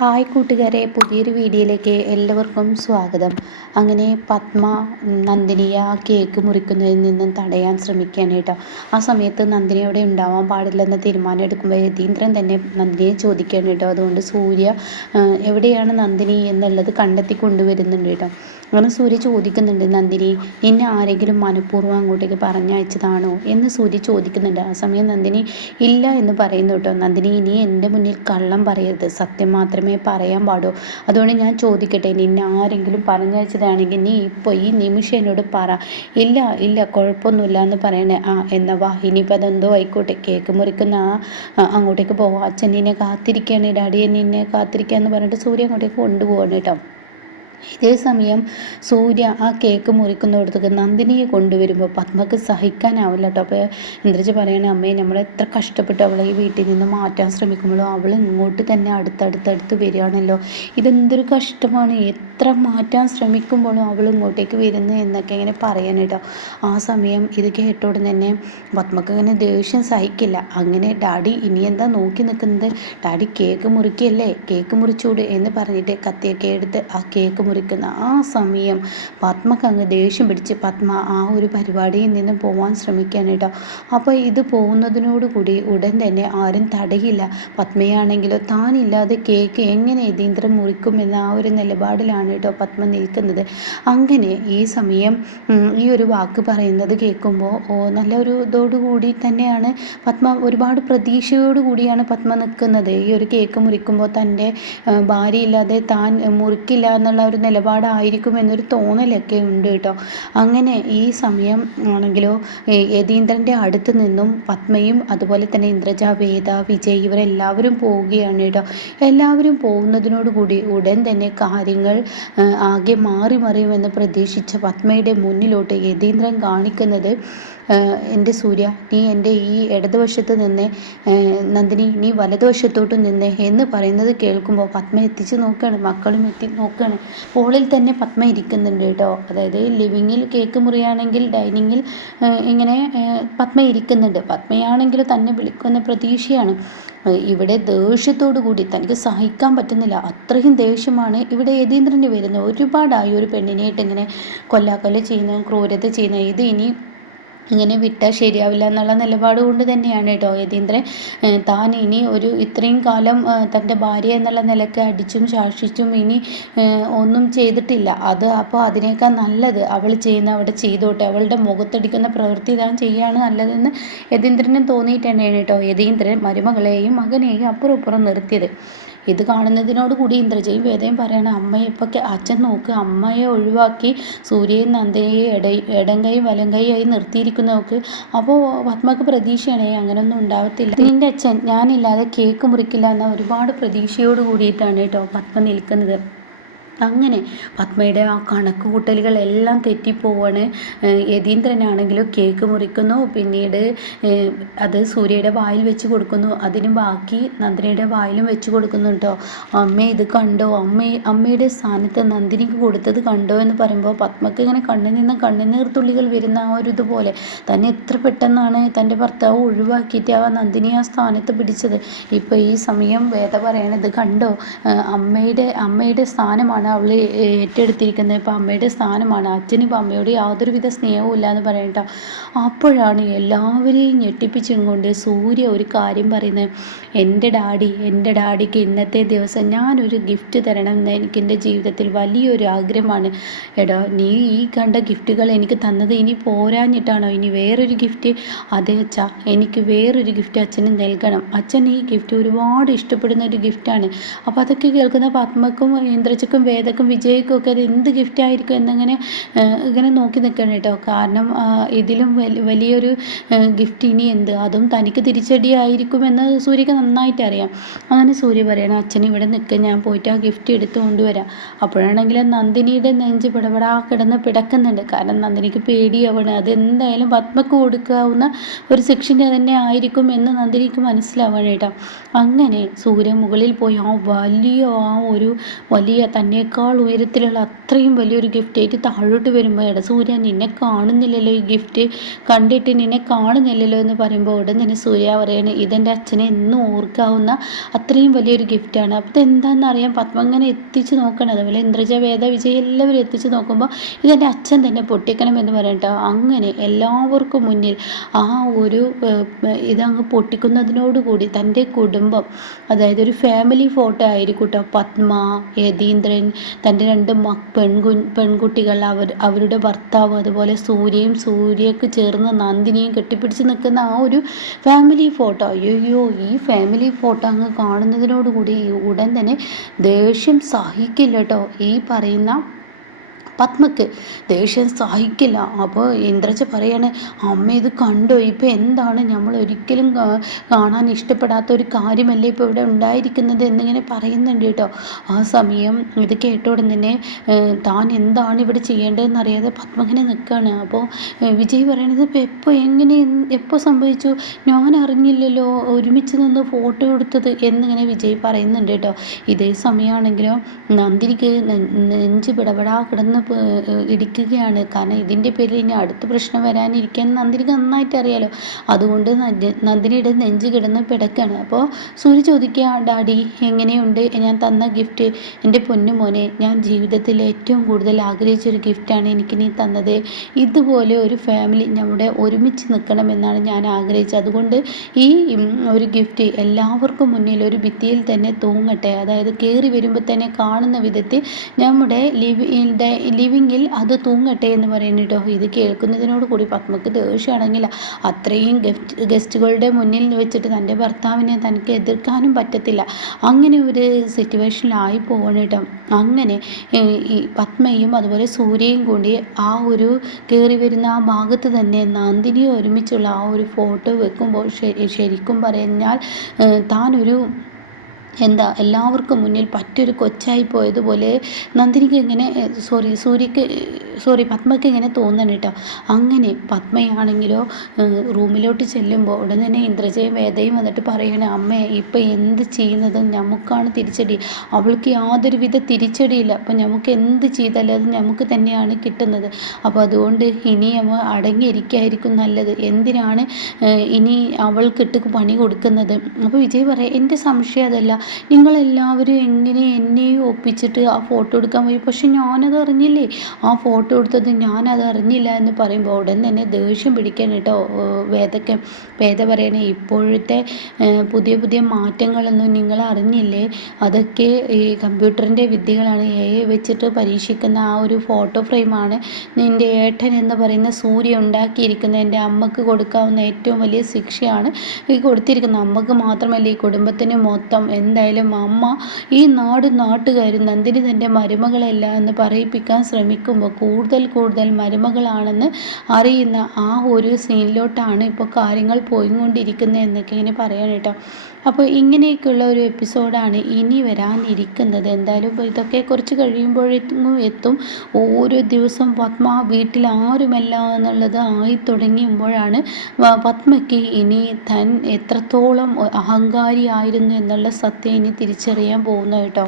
Hi കൂട്ടുകാരെ, പുതിയൊരു വീഡിയോയിലേക്ക് എല്ലാവർക്കും സ്വാഗതം. അങ്ങനെ പത്മ നന്ദിനിയെ ആ കേക്ക് മുറിക്കുന്നതിൽ നിന്നും തടയാൻ ശ്രമിക്കുകയാണ് കേട്ടോ. ആ സമയത്ത് നന്ദിനി അവിടെ ഉണ്ടാവാൻ പാടില്ലെന്ന തീരുമാനം എടുക്കുമ്പോൾ യതീന്ദ്രൻ തന്നെ നന്ദിനിയെ ചോദിക്കുകയാണ് കേട്ടോ. അതുകൊണ്ട് സൂര്യ എവിടെയാണ് നന്ദിനി എന്നുള്ളത് കണ്ടെത്തി കൊണ്ടുവരുന്നുണ്ട് കേട്ടോ. അങ്ങനെ സൂര്യ ചോദിക്കുന്നുണ്ട്, നന്ദിനി നിന്നെ ആരെങ്കിലും മനഃപൂർവ്വം അങ്ങോട്ടേക്ക് പറഞ്ഞയച്ചതാണോ എന്ന് സൂര്യ ചോദിക്കുന്നുണ്ട്. ആ സമയം നന്ദിനി ഇല്ല എന്ന് പറയുന്നു കേട്ടോ. നന്ദിനി ഇനി എൻ്റെ മുന്നിൽ കള്ളം പറയരുത്, സത്യം മാത്രമേ പറയാൻ പാടൂ. അതുകൊണ്ട് ഞാൻ ചോദിക്കട്ടെ, നിന്നെ ആരെങ്കിലും പറഞ്ഞയച്ചതാണെങ്കിൽ നീ ഇപ്പോൾ ഈ നിമിഷം എന്നോട് പറ. ഇല്ല ഇല്ല കുഴപ്പമൊന്നുമില്ല എന്ന് പറയണേ. എന്നാ വാ, ഇനിയിപ്പോൾ അതെന്തോ ആയിക്കോട്ടെ, കേക്ക് മുറിക്കുന്ന അങ്ങോട്ടേക്ക് പോവാം. അച്ഛൻ നിന്നെ കാത്തിരിക്കുകയാണ്, ഡാഡിയെ നിന്നെ കാത്തിരിക്കുക എന്ന് പറഞ്ഞിട്ട് സൂര്യ അങ്ങോട്ടേക്ക് കൊണ്ടുപോവാണ് കേട്ടോ. ഇതേ സമയം സൂര്യ ആ കേക്ക് മുറിക്കുന്നിടത്തേക്ക് നന്ദിനിയെ കൊണ്ടുവരുമ്പോൾ പത്മക്ക് സഹിക്കാനാവില്ല കേട്ടോ. അപ്പോൾ ഇന്ദ്രജ പറയണേ, അമ്മയെ നമ്മൾ എത്ര കഷ്ടപ്പെട്ട് അവളെ ഈ വീട്ടിൽ നിന്ന് മാറ്റാൻ ശ്രമിക്കുമ്പോഴോ അവൾ ഇങ്ങോട്ട് തന്നെ അടുത്തടുത്തടുത്ത് വരികയാണല്ലോ. ഇതെന്തൊരു കഷ്ടമാണ്, എത്ര മാറ്റാൻ ശ്രമിക്കുമ്പോഴും അവൾ ഇങ്ങോട്ടേക്ക് വരുന്നു എന്നൊക്കെ ഇങ്ങനെ പറയാൻ കേട്ടോ. ആ സമയം ഇത് കേട്ടോടെ തന്നെ പത്മക്ക് ഇങ്ങനെ ദേഷ്യം സഹിക്കില്ല. അങ്ങനെ ഡാഡി ഇനി എന്താ നോക്കി നിൽക്കുന്നത്, ഡാഡി കേക്ക് മുറിക്കല്ലേ, കേക്ക് മുറിച്ചൂടെ എന്ന് പറഞ്ഞിട്ട് കത്തിയൊക്കെ എടുത്ത് ആ കേക്ക് മുറിക്കുന്ന ആ സമയം പത്മക്ക് അങ്ങ് ദേഷ്യം പിടിച്ച് പത്മ ആ ഒരു പരിപാടിയിൽ നിന്നും പോകാൻ ശ്രമിക്കുകയാണ് കേട്ടോ. അപ്പോൾ ഇത് പോകുന്നതിനോടുകൂടി ഉടൻ തന്നെ ആരും തടയില്ല. പത്മയാണെങ്കിലോ താനില്ലാതെ കേക്ക് എങ്ങനെ യതീന്ദ്രൻ മുറിക്കുമെന്ന ആ ഒരു നിലപാടിലാണ് കേട്ടോ പത്മ നിൽക്കുന്നത്. അങ്ങനെ ഈ സമയം ഈ ഒരു വാക്ക് പറയുന്നത് കേൾക്കുമ്പോൾ നല്ലൊരു ഇതോടുകൂടി തന്നെയാണ് പത്മ, ഒരുപാട് പ്രതീക്ഷയോടുകൂടിയാണ് പത്മ നിൽക്കുന്നത്. ഈ ഒരു കേക്ക് മുറിക്കുമ്പോൾ തൻ്റെ ഭാര്യയില്ലാതെ താൻ മുറിക്കില്ല എന്നുള്ള ഒരു നിലപാടായിരിക്കും എന്നൊരു തോന്നലൊക്കെ ഉണ്ട് കേട്ടോ. അങ്ങനെ ഈ സമയം ആണെങ്കിലോ യതീന്ദ്രൻ്റെ അടുത്ത് നിന്നും പത്മയും അതുപോലെ തന്നെ ഇന്ദ്രജ, വേദ, വിജയ് ഇവരെല്ലാവരും പോവുകയാണ് കേട്ടോ. എല്ലാവരും പോകുന്നതിനോടുകൂടി ഉടൻ തന്നെ കാര്യങ്ങൾ ആകെ മാറി മറിയുമെന്ന് പ്രതീക്ഷിച്ച പത്മയുടെ മുന്നിലോട്ട് യതീന്ദ്രൻ കാണിക്കുന്നത്, എൻ്റെ സൂര്യ നീ എൻ്റെ ഈ ഇടതുവശത്ത് നിന്നേ, നന്ദിനി നീ വലതുവശത്തോട്ട് നിന്നേ എന്ന് പറയുന്നത് കേൾക്കുമ്പോൾ പത്മ എത്തിച്ച് നോക്കുകയാണ്, മക്കളും എത്തി നോക്കുകയാണ്. ഹോളിൽ തന്നെ പത്മ ഇരിക്കുന്നുണ്ട് കേട്ടോ. അതായത് ലിവിങ്ങിൽ കേക്ക് മുറിയാണെങ്കിൽ ഡൈനിങ്ങിൽ ഇങ്ങനെ പത്മ ഇരിക്കുന്നുണ്ട്. പത്മയാണെങ്കിൽ തന്നെ വിളിക്കുന്ന പ്രതീക്ഷയാണ്. ഇവിടെ ദേഷ്യത്തോടു കൂടി തനിക്ക് സഹിക്കാൻ പറ്റുന്നില്ല, അത്രയും ദേഷ്യമാണ് ഇവിടെ യതീന്ദ്രന് വരുന്നത്. ഒരുപാടായി ഒരു പെണ്ണിനായിട്ട് ഇങ്ങനെ കൊല്ലാക്കൊല ചെയ്യുന്ന, ക്രൂരത ചെയ്യുന്ന, ഇത് ഇനി ഇങ്ങനെ വിട്ടാൽ ശരിയാവില്ല എന്നുള്ള നിലപാട് കൊണ്ട് തന്നെയാണ് കേട്ടോ യതീന്ദ്രൻ താൻ ഇനി ഇത്രയും കാലം തൻ്റെ ഭാര്യ എന്നുള്ള നിലയ്ക്ക് അടിച്ചും ശാസിച്ചും ഇനി ഒന്നും ചെയ്തിട്ടില്ല. അപ്പോൾ അതിനേക്കാൾ നല്ലത് അവൾ അവിടെ ചെയ്തോട്ടെ, അവളുടെ മുഖത്തടിക്കുന്ന പ്രവൃത്തി താൻ ചെയ്യുകയാണ് നല്ലതെന്ന് യതീന്ദ്രനും തോന്നിയിട്ട് തന്നെയാണ് കേട്ടോ യതീന്ദ്രൻ മരുമകളെയും മകനെയും അപ്പുറം ഇപ്പുറം നിർത്തിയത്. ഇത് കാണുന്നതിനോട് കൂടി ഇന്ദ്രജയും വേദയും പറയണം, അമ്മയെ ഇപ്പോൾ അച്ഛൻ നോക്ക്, അമ്മയെ ഒഴിവാക്കി സൂര്യയും നന്ദിനിയെയും ഇടം കൈ വലം കൈ ആയി നിർത്തിയിരിക്കുന്ന നോക്ക്. അപ്പോൾ പത്മക്ക് പ്രതീക്ഷയാണ് അങ്ങനെയൊന്നും ഉണ്ടാവത്തില്ല, നിൻ്റെ അച്ഛൻ ഞാനില്ലാതെ കേക്ക് മുറിക്കില്ല എന്ന ഒരുപാട് പ്രതീക്ഷയോട് കൂടിയിട്ടാണ് കേട്ടോ പത്മ നിൽക്കുന്നത്. അങ്ങനെ പത്മയുടെ ആ കണക്ക് കൂട്ടലുകളെല്ലാം തെറ്റിപ്പോവാണ്. യതീന്ദ്രനാണെങ്കിലും കേക്ക് മുറിക്കുന്നു, പിന്നീട് അത് സൂര്യയുടെ വായിൽ വെച്ച് കൊടുക്കുന്നു, അതിന് ബാക്കി നന്ദിനിയുടെ വായിലും വെച്ച് കൊടുക്കുന്നു കേട്ടോ. അമ്മ ഇത് കണ്ടോ, അമ്മയുടെ സ്ഥാനത്ത് നന്ദിനിക്ക് കൊടുത്തത് കണ്ടോ എന്ന് പറയുമ്പോൾ പത്മക്ക് ഇങ്ങനെ കണ്ണിൽ നിന്ന് കണ്ണുനീർത്തുള്ളികൾ വരുന്ന ആ ഒരു ഇതുപോലെ തന്നെ എത്ര പെട്ടെന്നാണ് തൻ്റെ ഭർത്താവ് ഒഴിവാക്കിയിട്ട് ആ നന്ദിനി ആ സ്ഥാനത്ത് പിടിച്ചത്. ഇപ്പോൾ ഈ സമയം വേദ പറയണത് കണ്ടോ, അമ്മയുടെ സ്ഥാനമാണ് അവൾ ഏറ്റെടുത്തിരിക്കുന്നത്, ഇപ്പം അമ്മയുടെ സ്ഥാനമാണ്, അച്ഛനിപ്പോൾ അമ്മയോട് യാതൊരുവിധ സ്നേഹവും ഇല്ല എന്ന് പറയട്ടോ. അപ്പോഴാണ് എല്ലാവരെയും ഞെട്ടിപ്പിച്ചും കൊണ്ട് സൂര്യ ഒരു കാര്യം പറയുന്നത്, എൻ്റെ ഡാഡിക്ക് ഇന്നത്തെ ദിവസം ഞാനൊരു ഗിഫ്റ്റ് തരണം എന്ന് എനിക്ക് എൻ്റെ ജീവിതത്തിൽ വലിയൊരു ആഗ്രഹമാണ്. എടാ നീ ഈ കണ്ട ഗിഫ്റ്റുകൾ എനിക്ക് തന്നത് ഇനി പോരാഞ്ഞിട്ടാണോ ഇനി വേറൊരു ഗിഫ്റ്റ്? അതെ അച്ഛാ, എനിക്ക് വേറൊരു ഗിഫ്റ്റ് അച്ഛന് നൽകണം, അച്ഛൻ ഈ ഗിഫ്റ്റ് ഒരുപാട് ഇഷ്ടപ്പെടുന്ന ഒരു ഗിഫ്റ്റാണ്. അപ്പോൾ അതൊക്കെ കേൾക്കുന്ന പത്മക്കും ഇന്ദ്രജക്കും വേദക്കും വിജയ്ക്കും ഒക്കെ അത് എന്ത് ഗിഫ്റ്റ് ആയിരിക്കും എന്നിങ്ങനെ ഇങ്ങനെ നോക്കി നിൽക്കണം കേട്ടോ. കാരണം ഇതിലും വലിയൊരു ഗിഫ്റ്റ് ഇനി എന്ത്, അതും തനിക്ക് തിരിച്ചടിയായിരിക്കുമെന്ന് സൂര്യക്ക് നന്നായിട്ട് അറിയാം. അങ്ങനെ സൂര്യ പറയണം, അച്ഛൻ ഇവിടെ നിൽക്കുക, ഞാൻ പോയിട്ട് ആ ഗിഫ്റ്റ് എടുത്ത് കൊണ്ടുവരാം. അപ്പോഴാണെങ്കിൽ നന്ദിനിയുടെ നെഞ്ച് പിടപെടാ കിടന്ന് പിടക്കുന്നുണ്ട്. കാരണം നന്ദിനിക്ക് പേടിയാവണം, അതെന്തായാലും പത്മക്ക് കൊടുക്കാവുന്ന ഒരു സെക്ഷൻ തന്നെ ആയിരിക്കും എന്ന് നന്ദിനിക്ക് മനസ്സിലാവണം കേട്ടോ. അങ്ങനെ സൂര്യ മുകളിൽ പോയി ആ ഒരു വലിയ തന്നെ അതിനേക്കാൾ ഉയരത്തിലുള്ള അത്രയും വലിയൊരു ഗിഫ്റ്റായിട്ട് താഴോട്ട് വരുമ്പോൾ എടാ സൂര്യ നിന്നെ കാണുന്നില്ലല്ലോ, ഈ ഗിഫ്റ്റ് കണ്ടിട്ട് നിന്നെ കാണുന്നില്ലല്ലോ എന്ന് പറയുമ്പോൾ ഉടൻ തന്നെ സൂര്യ പറയാണ് ഇതെൻ്റെ അച്ഛനെ എന്നും ഓർക്കാവുന്ന അത്രയും വലിയൊരു ഗിഫ്റ്റാണ്. അപ്പോൾ ഇതെന്താണെന്ന് അറിയാൻ പത്മ ഇങ്ങനെ എത്തിച്ച് നോക്കണം. അതുപോലെ ഇന്ദ്രജ, വേദ, വിജയ് എല്ലാവരും എത്തിച്ച് നോക്കുമ്പോൾ ഇതെൻ്റെ അച്ഛൻ തന്നെ പൊട്ടിക്കണം എന്ന് പറയട്ടോ. അങ്ങനെ എല്ലാവർക്കും മുന്നിൽ ആ ഒരു ഇതങ്ങ് പൊട്ടിക്കുന്നതിനോടുകൂടി തൻ്റെ കുടുംബം, അതായത് ഒരു ഫാമിലി ഫോട്ടോ ആയിരിക്കും കേട്ടോ. പത്മ, യതീന്ദ്രൻ, തൻ്റെ രണ്ട് പെൺകുട്ടികൾ, അവരുടെ ഭർത്താവ്, അതുപോലെ സൂര്യയും സൂര്യക്ക് ചേർന്ന് നന്ദിനിയും കെട്ടിപ്പിടിച്ച് നിൽക്കുന്ന ആ ഒരു ഫാമിലി ഫോട്ടോ. അയ്യോ, ഈ ഫാമിലി ഫോട്ടോ അങ്ങ് കാണുന്നതിനോടുകൂടി ഉടൻ തന്നെ ദേഷ്യം സഹിക്കില്ല കേട്ടോ ഈ പറയുന്ന പത്മക്ക്. ദേഷ്യം സഹിക്കില്ല. അപ്പോൾ ഇന്ദ്രജ പറയാണ് അമ്മ ഇത് കണ്ടോ, ഇപ്പം എന്താണ് നമ്മൾ ഒരിക്കലും കാണാൻ ഇഷ്ടപ്പെടാത്ത ഒരു കാര്യമല്ലേ ഇപ്പോൾ ഇവിടെ ഉണ്ടായിരിക്കുന്നത് എന്നിങ്ങനെ പറയുന്നുണ്ട് കേട്ടോ. ആ സമയം ഇത് കേട്ടോടെ തന്നെ താൻ എന്താണ് ഇവിടെ ചെയ്യേണ്ടതെന്ന് അറിയാതെ പത്മ ഇങ്ങനെ നിൽക്കുകയാണ്. അപ്പോൾ വിജയ് പറയണത് ഇപ്പോൾ എപ്പോൾ സംഭവിച്ചു, ഞാൻ അറിഞ്ഞില്ലല്ലോ ഒരുമിച്ച് നിന്ന് ഫോട്ടോ എടുത്തത് എന്നിങ്ങനെ വിജയ് പറയുന്നുണ്ട് കേട്ടോ. ഇതേ സമയമാണെങ്കിലോ നന്ദിനിക്ക് നെഞ്ച് പിടപെടാ കിടന്ന് ഇടിക്കുകയാണ്. കാരണം ഇതിൻ്റെ പേരിൽ ഇനി അടുത്ത പ്രശ്നം വരാനിരിക്കാൻ നന്ദിനിക്ക് നന്നായിട്ട് അറിയാലോ. അതുകൊണ്ട് നന്ദിനിയുടെ നെഞ്ച് കിടന്ന് പിടക്കാണ്. അപ്പോൾ സൂര്യ ചോദിക്കുക ഡാഡി എങ്ങനെയുണ്ട് ഞാൻ തന്ന ഗിഫ്റ്റ്? എൻ്റെ പൊന്നു മോനെ, ഞാൻ ജീവിതത്തിൽ ഏറ്റവും കൂടുതൽ ആഗ്രഹിച്ചൊരു ഗിഫ്റ്റാണ് എനിക്ക് നീ തന്നത്. ഇതുപോലെ ഒരു ഫാമിലി നമ്മുടെ ഒരുമിച്ച് നിൽക്കണമെന്നാണ് ഞാൻ ആഗ്രഹിച്ചത്. അതുകൊണ്ട് ഈ ഒരു ഗിഫ്റ്റ് എല്ലാവർക്കും മുന്നിൽ ഒരു ഭിത്തിയിൽ തന്നെ തൂങ്ങട്ടെ, അതായത് കയറി വരുമ്പോൾ തന്നെ കാണുന്ന വിധത്തിൽ നമ്മുടെ ലിവിങ്ങിൽ അത് തൂങ്ങട്ടെ എന്ന് പറയുന്നു കേട്ടോ. ഇത് കേൾക്കുന്നതിനോട് കൂടി പത്മക്ക് ദേഷ്യമാണെങ്കില അത്രയും ഗസ്റ്റുകളുടെ മുന്നിൽ വെച്ചിട്ട് തൻ്റെ ഭർത്താവിനെ തനിക്ക് എതിർക്കാനും പറ്റത്തില്ല. അങ്ങനെ ഒരു സിറ്റുവേഷനിലായി പോകണം കേട്ടോ. അങ്ങനെ ഈ പത്മയും അതുപോലെ സൂര്യയും കൂടി ആ ഒരു കയറി വരുന്ന ആ ഭാഗത്ത് തന്നെ നന്ദിനിയെ ഒരുമിച്ചുള്ള ആ ഒരു ഫോട്ടോ വെക്കുമ്പോൾ ശരിക്കും പറഞ്ഞാൽ താനൊരു എല്ലാവർക്കും മുന്നിൽ പറ്റൊരു കൊച്ചായി പോയതുപോലെ നന്ദിനിക്ക് ഇങ്ങനെ പത്മയ്ക്ക് ഇങ്ങനെ തോന്നണം കേട്ടോ. അങ്ങനെ പത്മയാണെങ്കിലോ റൂമിലോട്ട് ചെല്ലുമ്പോൾ ഉടൻ തന്നെ ഇന്ദ്രജയും വേദയും വന്നിട്ട് പറയണേ അമ്മേ ഇപ്പം എന്ത് ചെയ്യുന്നതും നമുക്കാണ് തിരിച്ചടി, അവൾക്ക് യാതൊരുവിധ തിരിച്ചടിയില്ല. അപ്പം നമുക്ക് എന്ത് ചെയ്താലും അത് നമുക്ക് തന്നെയാണ് കിട്ടുന്നത്. അപ്പോൾ അതുകൊണ്ട് ഇനി അവ അടങ്ങിയിരിക്കായിരിക്കും നല്ലത്, എന്തിനാണ് ഇനി അവൾക്കിട്ട് പണി കൊടുക്കുന്നത്? അപ്പോൾ വിജയ് പറയാം എൻ്റെ സംശയം അതല്ല, നിങ്ങളെല്ലാവരും എങ്ങനെ എന്നെയും ഒപ്പിച്ചിട്ട് ആ ഫോട്ടോ എടുക്കാൻ പോയി, പക്ഷെ ഞാനത് അറിഞ്ഞില്ലേ, ആ ഫോട്ടോ എടുത്തത് ഞാനത് അറിഞ്ഞില്ല എന്ന് പറയുമ്പോൾ ഉടൻ തന്നെ ദേഷ്യം പിടിക്കാൻ കേട്ടോ വേദ പറയണേ ഇപ്പോഴത്തെ പുതിയ മാറ്റങ്ങളൊന്നും നിങ്ങൾ അറിഞ്ഞില്ലേ, അതൊക്കെ ഈ കമ്പ്യൂട്ടറിൻ്റെ വിദ്യകളാണ്, AI വെച്ചിട്ട് പരീക്ഷിക്കുന്ന ആ ഒരു ഫോട്ടോ ഫ്രെയിമാണ് നിൻ്റെ ഏട്ടൻ എന്ന് പറയുന്ന സൂര്യ ഉണ്ടാക്കിയിരിക്കുന്നത്. എൻ്റെ അമ്മക്ക് കൊടുക്കാവുന്ന ഏറ്റവും വലിയ ശിക്ഷയാണ് ഈ കൊടുത്തിരിക്കുന്നത്. അമ്മക്ക് മാത്രമല്ല ഈ കുടുംബത്തിന് മൊത്തം. എന്തായാലും അമ്മ ഈ നാട്ടുകാരും നന്ദിനി തൻ്റെ മരുമകളല്ല എന്ന് പറയിപ്പിക്കാൻ ശ്രമിക്കുമ്പോൾ കൂടുതൽ മരുമകളാണെന്ന് അറിയുന്ന ആ ഒരു സീനിലോട്ടാണ് ഇപ്പോൾ കാര്യങ്ങൾ പോയിക്കൊണ്ടിരിക്കുന്നത് എന്നൊക്കെ ഇങ്ങനെ പറയാൻ കേട്ടോ. അപ്പോൾ ഇങ്ങനെയൊക്കെയുള്ള ഒരു എപ്പിസോഡാണ് ഇനി വരാനിരിക്കുന്നത്. എന്തായാലും ഇതൊക്കെ കുറച്ച് കഴിയുമ്പോഴേക്കും എത്തും. ഓരോ ദിവസം പത്മ വീട്ടിൽ ആരുമല്ല എന്നുള്ളത് ആയി തുടങ്ങിയുമ്പോഴാണ് പത്മയ്ക്ക് ഇനി താൻ എത്രത്തോളം അഹങ്കാരിയായിരുന്നു എന്നുള്ള സത്യം ഇനി തിരിച്ചറിയാൻ പോകുന്നത് കേട്ടോ.